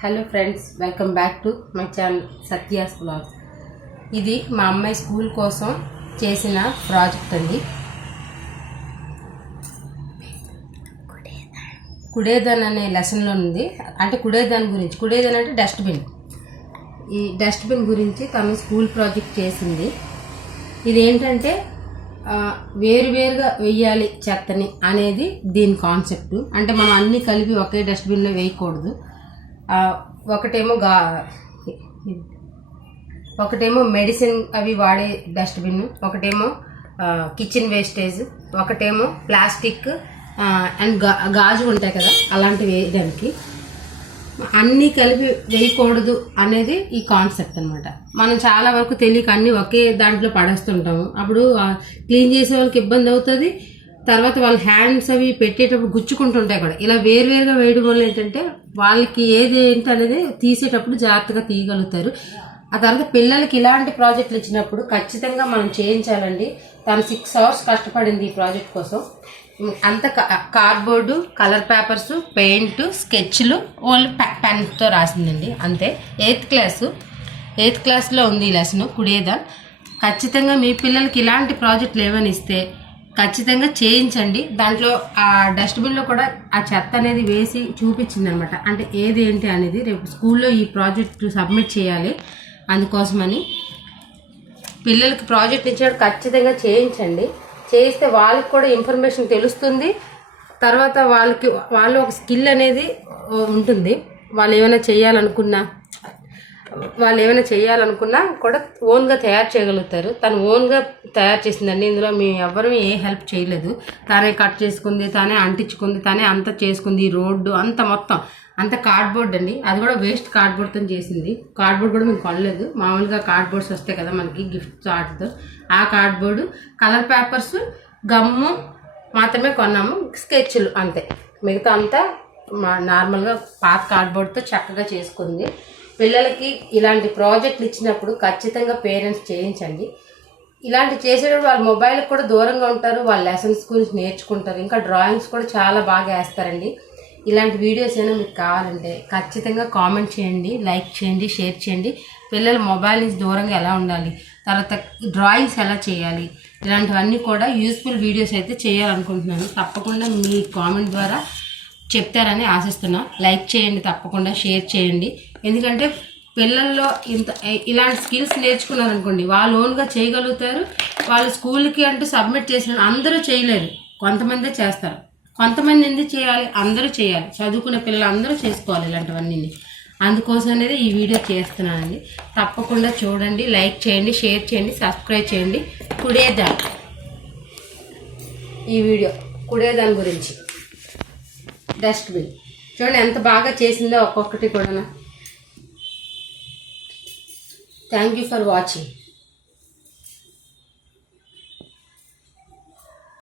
Hello friends, welcome back to my channel Satya's vlogs. ఇది మా అమ్మాయి స్కూల్ కోసం చేసిన ప్రాజెక్ట్ అండి. కుడేదాన్ అనే లెసన్లో ఉంది. అంటే కుడేదాన్ గురించి, కుడేదాన్ అంటే డస్ట్బిన్. ఈ డస్ట్బిన్ గురించి తను స్కూల్ ప్రాజెక్ట్ చేసింది. ఇది ఏంటంటే వేరువేరుగా వేయాలి చెత్తని అనేది దీని కాన్సెప్ట్. అంటే మనం అన్నీ కలిపి ఒకే డస్ట్బిన్లో వేయకూడదు. ఒకటేమో మెడిసిన్ అవి వాడే డస్ట్బిన్, ఒకటేమో కిచెన్ వేస్టేజ్, ఒకటేమో ప్లాస్టిక్ అండ్ గాజు ఉంటాయి కదా, అలాంటివి వేయడానికి. అన్నీ కలిపి వేయకూడదు అనేది ఈ కాన్సెప్ట్ అనమాట. మనం చాలా వరకు తెలియక అన్నీ ఒకే దాంట్లో పడేస్తుంటాము. అప్పుడు క్లీన్ చేసే వాళ్ళకి ఇబ్బంది అవుతుంది. తర్వాత వాళ్ళ హ్యాండ్స్ అవి పెట్టేటప్పుడు గుచ్చుకుంటుంటాయి కూడా. ఇలా వేరువేరుగా వేయడం వల్ల ఏంటంటే వాళ్ళకి ఏది ఏంటి అనేది తీసేటప్పుడు జాగ్రత్తగా తీయగలుగుతారు. ఆ తర్వాత పిల్లలకి ఇలాంటి ప్రాజెక్టులు ఇచ్చినప్పుడు ఖచ్చితంగా మనం చేయించాలండి. తను 6 hours కష్టపడింది ఈ ప్రాజెక్ట్ కోసం. అంత కార్డ్బోర్డు, కలర్ పేపర్స్, పెయింట్, స్కెచ్లు, ఓన్లీ పెన్తో రాసిందండి. అంతే. 8th క్లాస్లో ఉంది ఈ లెసన్ కుడేదాన్. ఖచ్చితంగా మీ పిల్లలకి ఇలాంటి ప్రాజెక్టులు ఏమైనా ఇస్తే ఖచ్చితంగా చేయించండి. దాంట్లో ఆ డస్ట్బిన్లో కూడా ఆ చెత్త అనేది వేసి చూపించింది అనమాట. అంటే ఏది ఏంటి అనేది రేపు స్కూల్లో ఈ ప్రాజెక్ట్ సబ్మిట్ చేయాలి. అందుకోసమని పిల్లలకి ప్రాజెక్ట్ ఇచ్చాడు, ఖచ్చితంగా చేయించండి. చేయిస్తే వాళ్ళకి కూడా ఇన్ఫర్మేషన్ తెలుస్తుంది. తర్వాత వాళ్ళు ఒక స్కిల్ అనేది ఉంటుంది. వాళ్ళు ఏమైనా చేయాలనుకున్నా కూడా ఓన్గా తయారు చేయగలుగుతారు. తను ఓన్గా తయారు చేసిందండి. ఇందులో మేము ఎవ్వరూ ఏ హెల్ప్ చేయలేదు. తానే కట్ చేసుకుంది, తానే అంటించుకుంది, తానే అంతా చేసుకుంది. రోడ్డు అంతా మొత్తం అంతా కార్డ్బోర్డ్ అండి. అది కూడా వేస్ట్ కార్డ్బోర్డ్తో చేసింది. కార్డ్బోర్డ్ కూడా మేము కొనలేదు. మామూలుగా కార్డ్బోర్డ్స్ వస్తాయి కదా మనకి గిఫ్ట్స్, ఆటతో ఆ కార్డ్బోర్డు, కలర్ పేపర్స్, గమ్ము మాత్రమే కొన్నాము. స్కెచ్లు అంతే. మిగతా అంతా నార్మల్గా పాత కార్డ్బోర్డ్తో చక్కగా చేసుకుంది. పిల్లలకి ఇలాంటి ప్రాజెక్టులు ఇచ్చినప్పుడు ఖచ్చితంగా పేరెంట్స్ చేయించండి. ఇలాంటి చేసేటప్పుడు వాళ్ళ మొబైల్కి కూడా దూరంగా ఉంటారు. వాళ్ళ లెసన్స్ గురించి నేర్చుకుంటారు. ఇంకా డ్రాయింగ్స్ కూడా చాలా బాగా వేస్తారండి. ఇలాంటి వీడియోస్ అయినా మీకు కావాలంటే ఖచ్చితంగా కామెంట్ చేయండి, లైక్ చేయండి, షేర్ చేయండి. పిల్లలు మొబైల్ నుంచి దూరంగా ఎలా ఉండాలి, తర్వాత డ్రాయింగ్స్ ఎలా చేయాలి, ఇలాంటివన్నీ కూడా యూస్ఫుల్ వీడియోస్ అయితే చేయాలనుకుంటున్నాను. తప్పకుండా మీ కామెంట్ ద్వారా చెప్తారని ఆశిస్తున్నా. లైక్ చేయండి, తప్పకుండా షేర్ చేయండి. ఎందుకంటే పిల్లల్లో ఇలాంటి స్కిల్స్ నేర్చుకున్నారనుకోండి, వాళ్ళు ఓన్గా చేయగలుగుతారు. వాళ్ళు స్కూల్కి అంటూ సబ్మిట్ చేసిన అందరూ చేయలేరు, కొంతమందే చేస్తారు. కొంతమంది ఎందుకు చేయాలి? అందరూ చేయాలి. చదువుకునే పిల్లలు అందరూ చేసుకోవాలి ఇలాంటివన్నీ. అందుకోసం అనేది ఈ వీడియో చేస్తున్నానండి. తప్పకుండా చూడండి, లైక్ చేయండి, షేర్ చేయండి, సబ్స్క్రైబ్ చేయండి. కుడేదాన్ ఈ వీడియో కుడేదాన్ గురించి డస్ట్బిన్ చూడండి ఎంత బాగా చేసిందో ఒక్కొక్కటి కూడా. Thank you for watching.